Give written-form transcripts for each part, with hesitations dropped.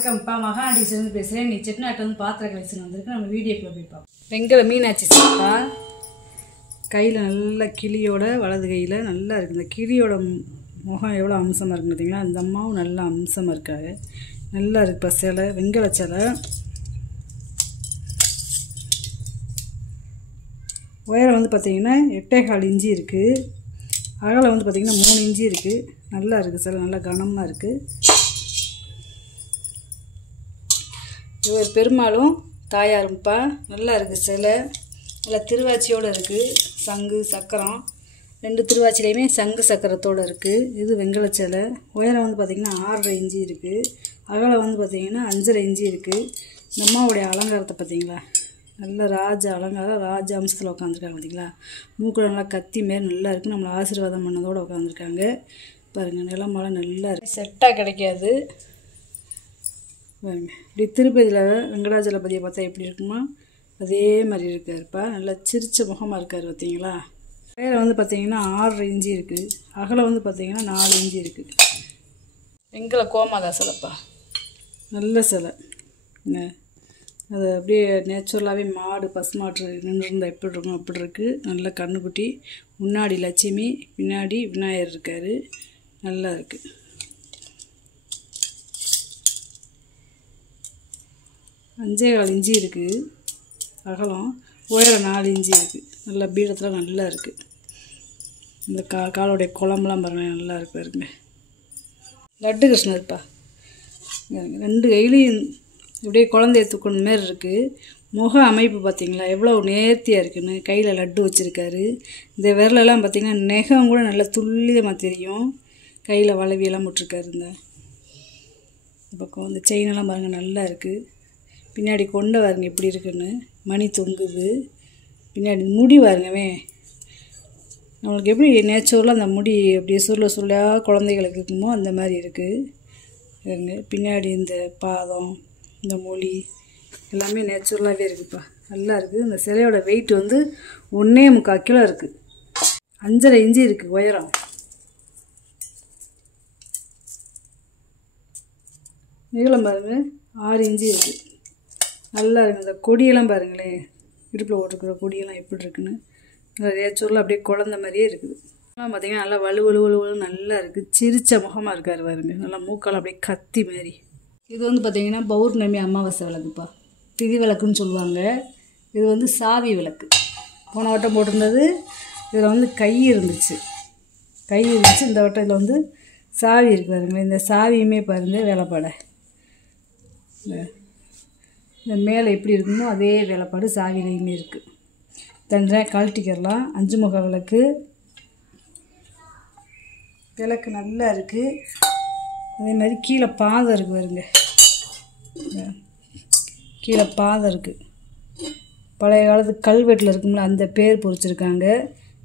வணக்கம்ப்பா, மகாண்டிஸ்லேருந்து பேசுகிறேன். நீ செட்டிநாட்டில் வந்து பாத்திர கலெக்ஷன் வந்திருக்கு. நம்ம வீடியோக்குள்ளே போய் பார்ப்போம். வெங்கல மீனாட்சி சிற்பா கையில் நல்ல கிளியோட வலது கையில் நல்லா இருக்குது. இந்த கிளியோட முகம் எவ்வளோ அம்சமாக இருக்குது பார்த்தீங்களா? அந்த அம்மாவும் நல்லா அம்சமாக இருக்காங்க. நல்லா இருக்குப்பா. சிலை வெங்கல சிலை. உயரம் வந்து பார்த்திங்கன்னா 8.25 இன்ச்சு இருக்குது. அகலம் வந்து பார்த்திங்கன்னா 3 இன்ச்சு இருக்குது. நல்லா இருக்குது சிலை, நல்லா கனமாக இருக்குது. இவர் பெருமாளும் தாயாரும்ப்பா. நல்லா இருக்குது சிலை, நல்லா திருவாச்சியோடு இருக்குது. சங்கு சக்கரம் 2 திருவாச்சிலையுமே சங்கு சக்கரத்தோடு இருக்குது. இது வெங்கல சிலை. உயரம் வந்து பார்த்திங்கன்னா 6.5 இன்ச்சு இருக்குது. அகலம் வந்து பார்த்திங்கன்னா 5.5 இன்ச்சு இருக்குது. இந்த அம்மாவுடைய அலங்காரத்தை பார்த்திங்களா? நல்ல ராஜ அலங்காரம், ராஜ அம்சத்தில் உட்காந்துருக்காங்க பார்த்தீங்களா? மூக்கு நல்லா கத்தி மாரி நல்லா இருக்குது. நம்மளை ஆசீர்வாதம் பண்ணதோடு உட்காந்துருக்காங்க பாருங்கள். நிலமால நல்லா இருக்குது. செட்டாக கிடைக்காது பாருங்க. இப்படி திருப்பதியில் வெங்கடாஜலபதியை பார்த்தா எப்படி இருக்குமா அதே மாதிரி இருக்காருப்பா. நல்லா சிரிச்ச முகமாக இருக்கார் பார்த்தீங்களா? உயரம் வந்து பார்த்திங்கன்னா 6.5 இன்ச்சு இருக்குது. அகலம் வந்து பார்த்திங்கன்னா 4 இன்ச்சு இருக்குது. வெங்கல கோமாதா சிலைப்பா. நல்ல சிலை. அது அப்படியே நேச்சுரலாகவே மாடு பசுமாட்டு நின்றுருந்தால் எப்படி இருக்கும் அப்படி இருக்குது. நல்ல கண்ணுக்குட்டி. முன்னாடி லட்சுமி, பின்னாடி விநாயகர் இருக்கார். நல்லா இருக்குது. அஞ்சே 4 இன்ச்சு இருக்குது அகலம். உயரம் 4 இன்ச்சு இருக்குது. நல்லா பீடத்தில் நல்லா இருக்குது. இந்த காலோடைய குழம்புலாம் பாருங்கள், நல்லா இருக்கு பாருங்க. லட்டு கிருஷ்ணர்ப்பா. 2 கையிலையும் இப்படியே குழந்தைய தூக்கணும் மாரி இருக்குது. முக அமைப்பு பார்த்திங்களா எவ்வளோ நேர்த்தியாக இருக்குன்னு. கையில் லட்டு வச்சுருக்காரு. இந்த விரலெல்லாம் பார்த்திங்கன்னா நெகம் கூட நல்லா துல்லியமாக தெரியும். கையில் வளவியெல்லாம் போட்டிருக்காரு. இந்த பக்கம் இந்த செயினெல்லாம் பாருங்கள் நல்லா இருக்குது. பின்னாடி கொண்டை பாருங்க எப்படி இருக்குன்னு. மணி தொங்குது. பின்னாடி முடி பாருங்கவே நம்மளுக்கு எப்படி நேச்சுரலாக அந்த முடி அப்படியே சுருளாக குழந்தைகளுக்கு இருக்குமோ அந்த மாதிரி இருக்குது பாருங்க. பின்னாடி இந்த பாதம், இந்த மொழி எல்லாமே நேச்சுரலாகவே இருக்குதுப்பா. நல்லா இருக்குது. இந்த சிலையோட வெயிட் வந்து 1.25 கிலோ இருக்குது. 5.5 இன்ச்சு இருக்குது உயரம். நீளம் பாருங்கள் 6 இன்ச்சு இருக்குது. நல்லா இருக்குது. இந்த கொடியெல்லாம் பாருங்களேன், இடுப்பில் ஓட்டுருக்குற கொடியெல்லாம் எப்படி இருக்குன்னு. நல்லா நேச்சுரலாக அப்படியே குழந்த மாதிரியே இருக்குது. பார்த்திங்கன்னா நல்லா வலு நல்லா இருக்குது. சிரிச்ச முகமாக இருக்கார் பாருங்க. நல்லா மூக்கால் அப்படியே கத்தி மாதிரி. இது வந்து பார்த்திங்கன்னா பௌர்ணமி அமாவாசை விளக்குப்பா. திதி விளக்குன்னு சொல்லுவாங்க. இது வந்து சாவி விளக்கு. போன வட்டம் போட்டிருந்தது இதில் வந்து கை இருந்துச்சு. இந்த வட்டம் இதில் வந்து சாவி இருக்குது பாருங்களேன். இந்த சாவியுமே பாருங்கள் வேலைப்பாடை. இந்த மேலே எப்படி இருக்குமோ அதே வேலைப்பாடு சாவிலையுமே இருக்குது. தனியாக கழட்டிக்கிறலாம். 5 முக விளக்கு. விளக்கு நல்லா இருக்குது. அதே மாதிரி கீழே பாதம் இருக்குது பாருங்க. கீழே பாதம் இருக்குது. பழைய காலத்து கல்வெட்டில் இருக்கும்ல அந்த பேர் பொறிச்சிருக்காங்க.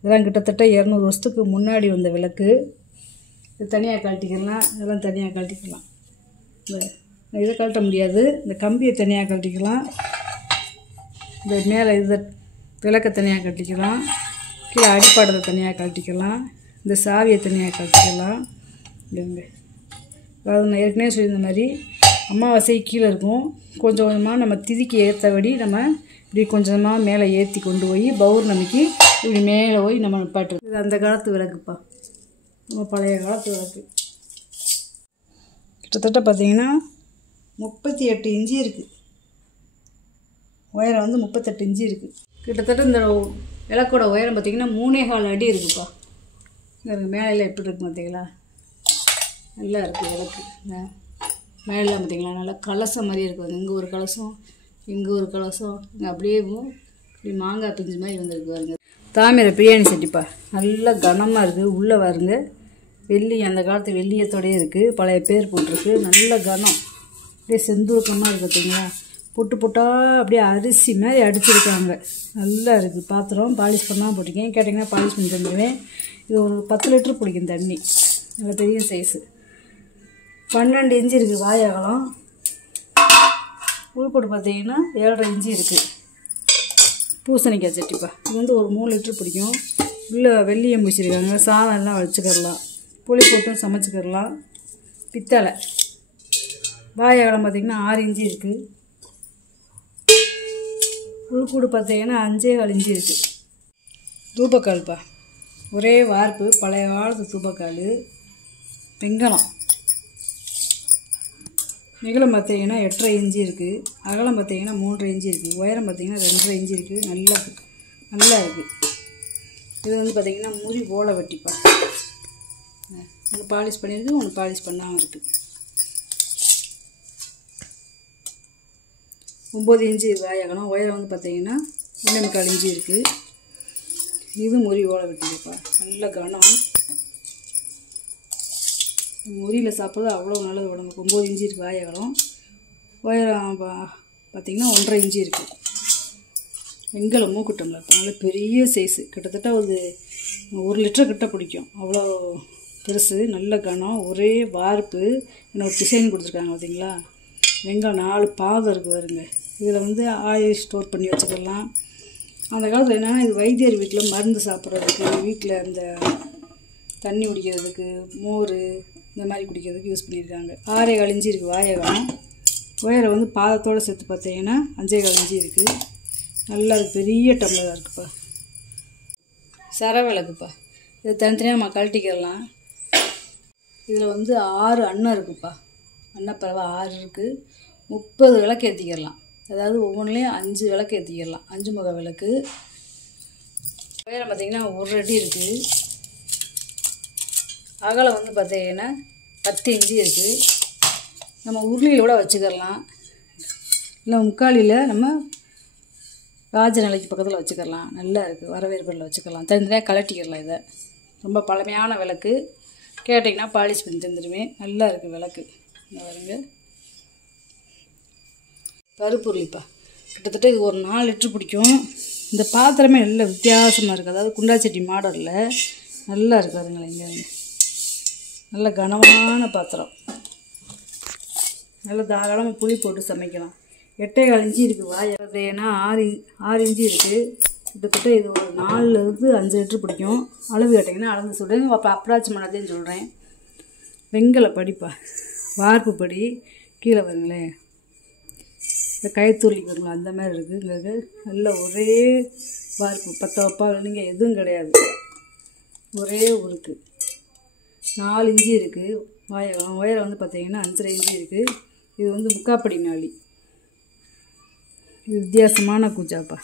இதெல்லாம் கிட்டத்தட்ட 200 வருஷத்துக்கு முன்னாடி வந்த விளக்கு. இது தனியாக கழட்டிக்கலாம். இதெல்லாம் தனியாக கழட்டிக்கலாம். இதை கழட்ட முடியாது. இந்த கம்பியை தனியாக கழட்டிக்கலாம். இந்த மேலே இதை விளக்கை தனியாக கழட்டிக்கலாம். கீழே அடிப்பாடத்தை தனியாக கழட்டிக்கலாம். இந்த சாவியை தனியாக கழட்டிக்கலாம். அதாவது நான் ஏற்கனவே சொல்லியிருந்த மாதிரி அமாவாசை கீழே இருக்கும். கொஞ்சம் கொஞ்சமாக நம்ம திதிக்கு ஏற்றபடி நம்ம இப்படி கொஞ்சமாக மேலே ஏற்றி கொண்டு போய் பௌர்ணமிக்கு இப்படி மேலே போய் நம்ம நிப்பாட்டுறது. இது அந்த காலத்து விளக்குப்பா. நம்ம பழைய காலத்து விளக்கு. கிட்டத்தட்ட பார்த்திங்கன்னா 38 இன்ச்சு இருக்குது. உயரம் வந்து 38 இன்ச்சு இருக்குது. கிட்டத்தட்ட இந்த விளக்கோட உயரம் பார்த்திங்கன்னா 3.25 அடி இருக்குதுப்பா. எனக்கு மேலே எப்படி இருக்குது பார்த்தீங்களா? நல்லா இருக்குது விளக்கு. மேலாம் பார்த்திங்களா நல்லா கலசம் மாதிரியே இருக்குது. இங்கே ஒரு கலசம், இங்கே ஒரு கலசம், இங்கே அப்படியே இப்படி மாங்காய் பிஞ்சு மாதிரி வந்துருக்கு பாருங்க. தாமிர பிரியாணி சட்டிப்பா. நல்லா கனமாக இருக்குது. உள்ளே பாருங்க வெள்ளி, அந்த காலத்து வெள்ளியத்தோடையே இருக்குது. பழைய பேர் போட்டிருக்கு. நல்ல கனம். அப்படியே செந்தூக்கமாக இருக்குது பார்த்தீங்களா? பொட்டு பொட்டாக அப்படியே அரிசி மாதிரி அடிச்சிருக்காங்க. நல்லா இருக்குது. பாத்திரம் பாலிஷ் பண்ணால் போட்டிருக்கேன். கேட்டிங்கன்னா பாலிஷ் பண்ணி தந்துடுவேன். இது ஒரு 10 லிட்டர் பிடிக்கும் தண்ணி. நல்ல பெரிய சைஸு. 12 இன்ச்சு இருக்குது வாய் அகலம். உள்போட்டு பார்த்தீங்கன்னா 7.5 இன்ச்சு இருக்குது. பூசணிக்காய் சட்டிப்பா. இது வந்து ஒரு 3 லிட்டர் பிடிக்கும். உள்ளே வெள்ளியம் பூசிருக்காங்க. சாதம் எல்லாம் வச்சுக்கிடலாம். புளி போட்டும் சமைச்சிக்கிடலாம். பித்தளை வாய் அகலம் பார்த்திங்கன்னா 6 இன்ச்சு இருக்குது. உள்கூடு பார்த்திங்கன்னா 5.25 இன்ச்சு இருக்குது. தூபக்கால்ப்பா, ஒரே வார்ப்பு, பழைய காலத்து தூபக்கால். வெங்கலம் நீளம் பார்த்திங்கன்னா 8.5 இன்ச்சு இருக்குது. அகலம் பார்த்திங்கன்னா 3.5 இன்ச்சு இருக்குது. உயரம் பார்த்திங்கன்னா 2.5 இன்ச்சு இருக்குது. நல்லா இருக்குது. இது வந்து பார்த்திங்கன்னா முறி ஓலை வெட்டிப்பா. ஒன்று பாலிஷ் பண்ணியிருக்கு, ஒன்று பாலிஷ் பண்ணாமல் இருக்குது. 9 இன்ச்சு வாய் அகலம். உயரம் வந்து பார்த்திங்கன்னா 1.25 இன்ச்சு இருக்குது. இது முறி ஓலை வெட்டிப்பா. நல்ல கனம். முறியில் சாப்பிட்றது அவ்வளோ நல்லது உடம்புக்கு. 9 இன்ச்சு இருக்குது வாய் அகலம். உயரம் பார்த்திங்கன்னா 1.5 இன்ச்சு இருக்குது. வெங்கலம் மூக்குட்டம்ல நல்ல பெரிய சைஸு, கிட்டத்தட்ட ஒரு 1 லிட்டர் கிட்ட பிடிக்கும். அவ்வளோ பெருசு, நல்ல கனம், ஒரே வார்ப்பு. இன்னும் ஒரு டிசைன் கொடுத்துருக்காங்க பார்த்தீங்களா. வெங்காயம் 4 பாதம் இருக்குது பாருங்க. இதில் வந்து ஆயில் ஸ்டோர் பண்ணி வச்சுக்கலாம். அந்த காலத்தில் என்னென்னா இது வைத்தியர் வீட்டில் மருந்து சாப்பிட்றதுக்கு, வீட்டில் அந்த தண்ணி குடிக்கிறதுக்கு, மோர் இந்த மாதிரி குடிக்கிறதுக்கு யூஸ் பண்ணியிருக்காங்க. 6.25 இன்ச்சு இருக்குது வாயகம். உயரம் வந்து பாதத்தோடு சேர்த்து பார்த்தீங்கன்னா 5.25 இன்ச்சு இருக்குது. நல்லா பெரிய டம்ளராக இருக்குப்பா. சர விளக்குப்பா. இதை தனித்தனியாக நம்ம கழட்டிக்கிறலாம். இதில் வந்து 6 அன்னம் இருக்குப்பா. அன்னப்பறவை 6 இருக்குது. 30 விளக்கு ஏற்றிக்கிறலாம். அதாவது ஒவ்வொன்றுலேயும் 5 விளக்கு ஏற்றிக்கிறலாம். 5 முக விளக்கு. உயரம் பார்த்திங்கன்னா 1 அடி இருக்குது. அகலம் வந்து பார்த்திங்கன்னா 10 இன்ச்சு இருக்குது. நம்ம உருளியில் கூட வச்சுக்கிறலாம். இல்லை முக்காலியில் நம்ம ராஜ நிலைக்கு பக்கத்தில் வச்சுக்கலாம். நல்லா இருக்குது. வரவேற்புகளில் வச்சுக்கலாம். தனித்தனியாக கலட்டிக்கிறலாம். இதை ரொம்ப பழமையான விளக்கு. கேட்டிங்கன்னா பாலிஷ் பண்ணி தந்துடுவேன். நல்லா இருக்குது விளக்கு. இந்த வருங்க பருப்புருளிப்பா. கிட்டத்தட்ட இது ஒரு 4 லிட்டர் பிடிக்கும். இந்த பாத்திரமே நல்ல வித்தியாசமாக இருக்குது. அதாவது குண்டாச்சட்டி மாடலில் நல்லா இருக்காதுங்களா. இங்கே நல்ல கனமான பாத்திரம். நல்ல தாராளமாக புளி போட்டு சமைக்கலாம். 8.25 இன்ச்சு இருக்குது வாய். ஏன்னா 6 இன்ச்சு இருக்குது. கிட்டத்தட்ட இது ஒரு 4லேருந்து 5 லிட்டர் பிடிக்கும். அளவு கேட்டிங்கன்னா அளந்து சொல்கிறேன். அப்போ அப்ராக்சிமேட்டாக சொல்கிறேன். வெங்கல படிப்பா, வார்ப்பு படி. கீழே வருங்களேன், இந்த கைத்தூளிக்கு வருங்களா அந்த மாதிரி இருக்குங்கிறது. நல்ல ஒரே வார்ப்பு, 10 வைப்பா இல்லைங்க எதுவும் கிடையாது. ஒரே உருக்கு. 4 இன்ச்சு இருக்குது வாயகம். உயரம் வந்து பார்த்திங்கன்னா 5.5 இன்ச்சு இருக்குது. இது வந்து முக்காப்படி நாளி. இது வித்தியாசமான கூஜாப்பா.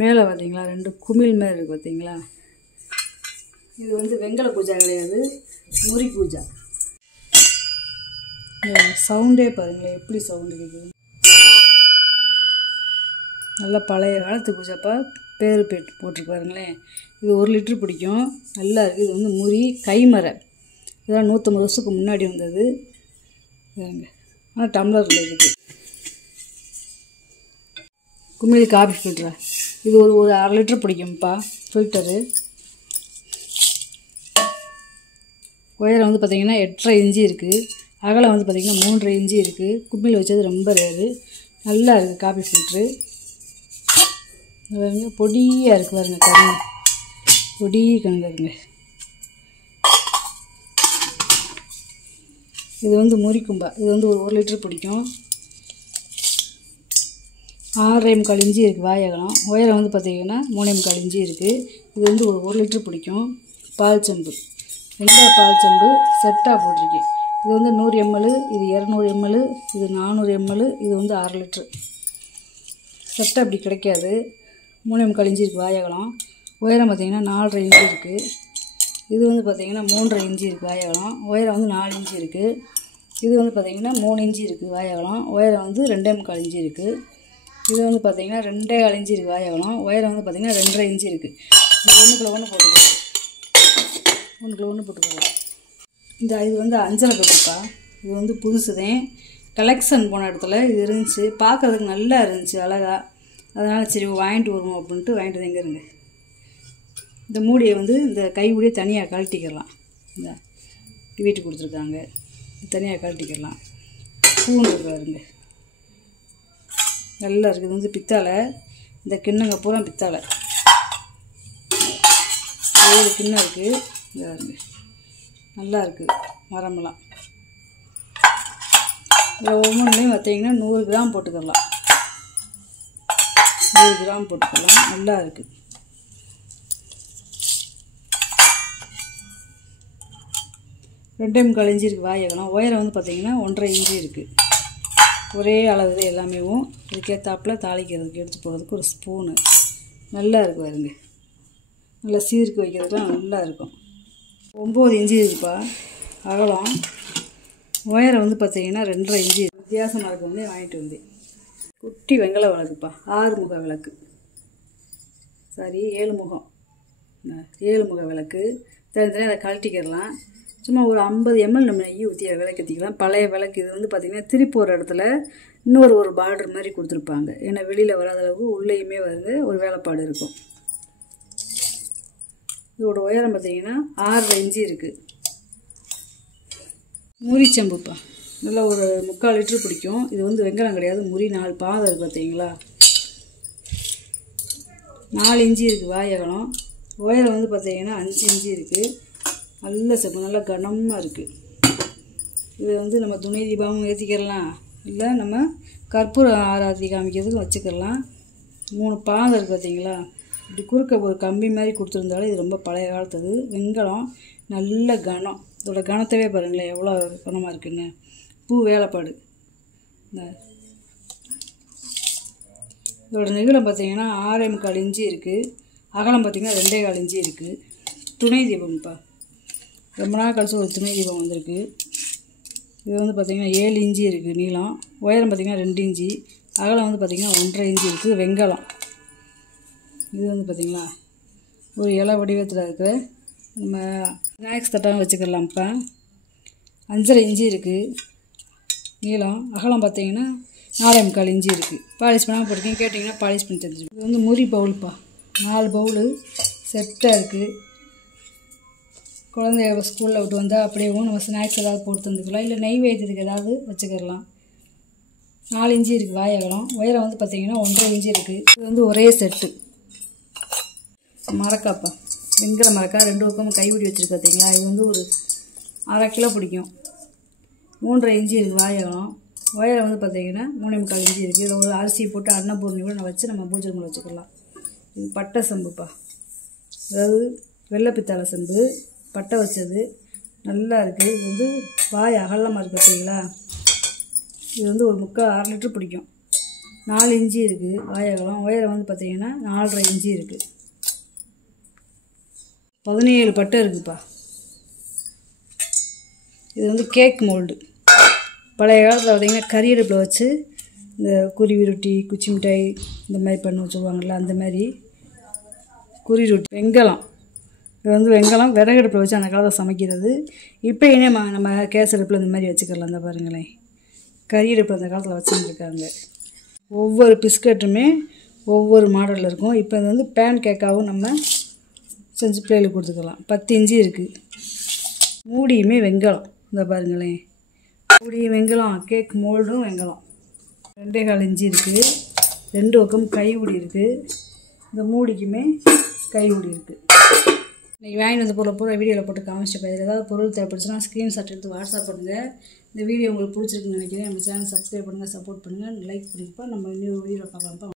மேலே பார்த்தீங்களா 2 குமிழ் மாதிரி இருக்குது பார்த்தீங்களா. இது வந்து வெங்கல பூஜா கிடையாது, முறி பூஜா. சவுண்டே பாருங்களேன் எப்படி சவுண்டு கேட்குது. நல்லா பழைய காலத்து பூஜாப்பா. பேர் போட்டிருக்கு பாருங்களேன். இது 1 லிட்டர் பிடிக்கும். நல்லா இருக்குது. இது வந்து முறி கைமரை. இதெல்லாம் 150 வருஷத்துக்கு முன்னாடி வந்தது. ஆனால் டம்ளரில் இருக்குது. குமிழ் காபி ஃபில்டர். இது ஒரு 1/2 லிட்டர் பிடிக்கும்ப்பா ஃபில்டரு. உயரம் வந்து பார்த்திங்கன்னா 8.5 இன்ச்சு இருக்குது. அகலம் வந்து பார்த்திங்கன்னா 3.5 இன்ச்சு இருக்குது. குமிழ் வச்சது ரொம்ப ரேரு. நல்லா இருக்குது காபி ஃபில்ட்ரு. பாருங்க பொடியாக இருக்குது பாருங்க. கண்ணு பொடி கண்ணுங்க. இது வந்து முறிக்கும்பா. இது வந்து ஒரு 1 லிட்டர் பிடிக்கும். 6.25 இன்ச்சு இருக்குது வாயகலம். உயரம் வந்து பார்த்திங்கன்னா 3.25 இன்ச்சு இருக்குது. இது வந்து ஒரு 1 லிட்டர் பிடிக்கும். பால் செம்பு, வெங்காய பால் செம்பு செட்டாக போட்டிருக்கேன். இது வந்து 100 ml, இது 200 ml, இது 400 ml, இது வந்து 6 லிட்ரு. செட்டை அப்படி கிடைக்காது. 3.25 இன்ச்சு இருக்குது வாயகலம். உயரம் பார்த்திங்கன்னா 4.5 இன்ச்சு இருக்குது. இது வந்து பார்த்திங்கன்னா 3.5 இன்ச்சு இருக்குது வாயகலம். உயரம் வந்து 4 இன்ச்சு இருக்குது. இது வந்து பார்த்திங்கன்னா 3 இன்ச்சு இருக்குது வாயகலம். உயரம் வந்து 2.25 இன்ச்சு இருக்குது. இது வந்து பார்த்திங்கன்னா 2.25 இன்ச்சு இருக்குது வாயகலம். உயரம் வந்து பார்த்திங்கன்னா 2.5 இன்ச்சு இருக்குது. இது 1க்குள்ள 1 போட்டுக்கலாம். 1க்குள்ள 1 போட்டுக்கலாம். இது வந்து அஞ்சலை கட்டுப்பா. இது வந்து புதுசுதான். கலெக்ஷன் போன இடத்துல இது இருந்துச்சு. பார்க்குறதுக்கு நல்லா இருந்துச்சு, அழகா. அதனால் சரி வாங்கிட்டு வருவோம் அப்படின்ட்டு வாங்கிட்டு வந்து. எங்கே இருங்க இந்த மூடியை வந்து இந்த கைவிடியை தனியாக கழட்டிக்கலாம். இந்த வீட்டுக்கு கொடுத்துருக்காங்க, தனியாக கழட்டிக்கலாம். ஸ்பூன் இருக்காருங்க, நல்லா இருக்குது. இது வந்து பித்தாளை. இந்த கிண்ணங்க பூரா பித்தாளை. 7 கிண்ணம் இருக்குது. இதாக இருக்குது, நல்லா இருக்குது மரமெல்லாம். இதில் ஒவ்வொன்றுலையும் பார்த்தீங்கன்னா 100 கிராம் போட்டுக்கலாம். 100 கிராம் போட்டுக்கலாம். நல்லா இருக்குது. ரெண்டே முக்கால் இன்ச்சு இருக்குது வாயகலம். உயரம் வந்து பார்த்திங்கன்னா 1.5 இன்ச்சு இருக்குது. ஒரே அளவு எல்லாமேவும் இதுக்கேற்றாப்பில் தாளிக்கிறதுக்கு எடுத்து போகிறதுக்கு ஒரு ஸ்பூனு. நல்லா இருக்குது பாருங்க. நல்லா சீருக்கு வைக்கிறதுக்குலாம் நல்லா இருக்கும். 9 இன்ச்சு இருக்குப்பா அகலம். உயரம் வந்து பார்த்திங்கன்னா 2.5 இன்ச்சு. வித்தியாசமாக இருக்க வந்து வாங்கிட்டு வந்தேன். குட்டி வெங்கல விளக்குப்பா. 6 முக விளக்கு. சாரி 7 முகம். 7 முக விளக்கு. தனித்தனியாக அதை கழட்டிக்கிறலாம். சும்மா ஒரு 50 ml நம்ம நெய் ஊற்றி விளக்கத்திக்கலாம். பழைய விளக்கு. இது வந்து பார்த்திங்கன்னா திருப்பி ஒரு இடத்துல ஒரு பார்டர் மாதிரி கொடுத்துருப்பாங்க. ஏன்னா வெளியில் வராத அளவுக்கு உள்ளேயுமே வந்து ஒரு வேலைப்பாடு இருக்கும். இதோட உயரம் பார்த்திங்கன்னா 6.5 இன்ச்சு இருக்குது. முறிச்சம்புப்பா. நல்லா ஒரு 3/4 லிட்டரு பிடிக்கும். இது வந்து வெங்காயம் கிடையாது, முறி 4 பாதம் இருக்குது பார்த்தீங்களா. 4 இன்ச்சு இருக்குது வாயகலம். உயரம் வந்து பார்த்திங்கன்னா 5 இன்ச்சு இருக்குது. நல்ல செப்பு, நல்லா கனமாக இருக்குது. இது வந்து நம்ம துணை தீபமும் ஏற்றிக்கிறலாம், இல்லை நம்ம கற்பூர ஆராத்தி காமிக்கிறதுக்கும் வச்சுக்கலாம். 3 பாதம் இருக்குது பார்த்தீங்களா. இப்படி குறுக்க ஒரு கம்பி மாதிரி கொடுத்துருந்தாலும் இது ரொம்ப பழைய காலத்தது. வெங்காயம் நல்ல கனம். இதோட கனத்தவே பாருங்களேன் எவ்வளோ கனமாக இருக்குன்னு. பூ வேலைப்பாடு. இதோட நீளம் பார்த்திங்கன்னா 6.25 இன்ச்சு இருக்குது. அகலம் பார்த்திங்கன்னா 2.25 இன்ச்சு இருக்குது. துணை தீபம்ப்பா. ரொம்ப நாள் கழிச்சு ஒரு துணை தீபம் வந்திருக்கு. இது வந்து பார்த்திங்கன்னா 7 இன்ச்சு இருக்குது நீளம். உயரம் பார்த்திங்கன்னா 2 இன்ச்சு. அகலம் வந்து பார்த்திங்கன்னா 1.5 இன்ச்சு இருக்குது. வெங்காயம் இது வந்து பார்த்திங்களா ஒரு இலை வடிவத்தில் இருக்கிற நம்ம ஸ்நாக்ஸ் தட்டாக வச்சுக்கலாம்ப்பா. 5.5 இன்ச்சு இருக்குது நீளம். அகலம் பார்த்திங்கன்னா 4.25 இன்ச்சு இருக்குது. பாலிஷ் பண்ணாமல் போட்டிருக்கேன், கேட்டிங்கன்னா பாலிஷ் பண்ணி தெரிஞ்சுக்கணும். இது வந்து முறி பவுல்ப்பா. 4 பவுலு செட்டாக இருக்குது. குழந்தைய ஸ்கூலில் விட்டு வந்தால் அப்படியேவும் நம்ம ஸ்நாக்ஸ் ஏதாவது போட்டு தந்துக்கலாம், இல்லை நெய்வேத்தியத்துக்கு ஏதாவது வச்சுக்கலாம். 4 இன்ச்சு இருக்குது வாயகலம். உயரம் வந்து பார்த்திங்கன்னா 1.5 இன்ச்சு இருக்குது. இது வந்து ஒரே செட்டு. மரக்காப்பா. வெங்கல மரக்கா. 2 பக்கமும் கைப்பிடி வச்சுருக்கு பார்த்தீங்களா. இது வந்து ஒரு 1/2 கிலோ பிடிக்கும். 3.5 இன்ச்சு இருக்குது வாயகலம். உயரம் வந்து பார்த்திங்கன்னா 3.25 இன்ச்சு இருக்குது. இதில் ஒரு அரிசி போட்டு அன்னபூர்ணி கூட நான் வச்சு நம்ம பூஜை ரூமில் வச்சுக்கலாம். இது பட்டை செம்புப்பா. அதாவது வெள்ளை பித்தாளை செம்பு, பட்டை வச்சது. நல்லா இருக்குது. இது வந்து வாய் அகலமாக இருக்குது பார்த்தீங்களா. இது வந்து ஒரு 1/4 லிட்டரு பிடிக்கும். 4 இன்ச்சு இருக்குது வாயகலம். உயரம் வந்து பார்த்திங்கன்னா 4.5 இன்ச்சு இருக்குது. 17 பட்டை இருக்குதுப்பா. இது வந்து கேக் மோல்டு. பழைய காலத்தில் பார்த்திங்கன்னா கறி அடுப்பில் வச்சு இந்த குருவி ரொட்டி, குச்சி மிட்டாய் இந்த மாதிரி பண்ண வச்சுருவாங்கள்ல, அந்த மாதிரி குறி ரொட்டி. வெங்கலம். இது வந்து வெங்கலம் விறகு அடுப்பில் வச்சு அந்த காலத்தில் சமைக்கிறது. இப்போ இனே நம்ம கேஸ் அடுப்பில் இந்த மாதிரி வச்சுக்கலாம். அந்த பாருங்களேன், கறி அடுப்பில் அந்த காலத்தில் வச்சுருக்காங்க. ஒவ்வொரு பிஸ்கட்டுமே ஒவ்வொரு மாடலில் இருக்கும். இப்போ இது வந்து பேன் கேக்காகவும் நம்ம செஞ்சு பிள்ளைகளுக்கு கொடுத்துக்கலாம். 10 இன்ச்சு இருக்குது. மூடியுமே வெங்கலம். இந்த பாருங்களேன், மூடியும் வெங்கலம். கேக் மோல்டும் வெங்கலம். 2.25 இன்ச்சு இருக்குது. 2 பக்கம் கைப்பிடி இருக்குது. இந்த மூடிக்குமே கைப்பிடி இருக்குது. இன்றைக்கி வாங்கிட்டு வந்த பொருளை பூரா வீடியோவில் போட்டு காமிச்சிட்டு இதில் ஏதாவது பொருள் தேவைப்படுச்சுன்னா ஸ்க்ரீன்ஷாட் எடுத்து வாட்ஸ்அப் பண்ணுங்கள். இந்த வீடியோ உங்களுக்கு பிடிச்சிருக்குன்னு நினைக்கிறேன். நம்ம சேனல் சப்ஸ்கிரைப் பண்ணுங்கள், சப்போர்ட் பண்ணுங்கள், லைக் பண்ணிப்பா. நம்ம இன்னொரு வீடியோவில் பார்க்கலாம்ப்பா.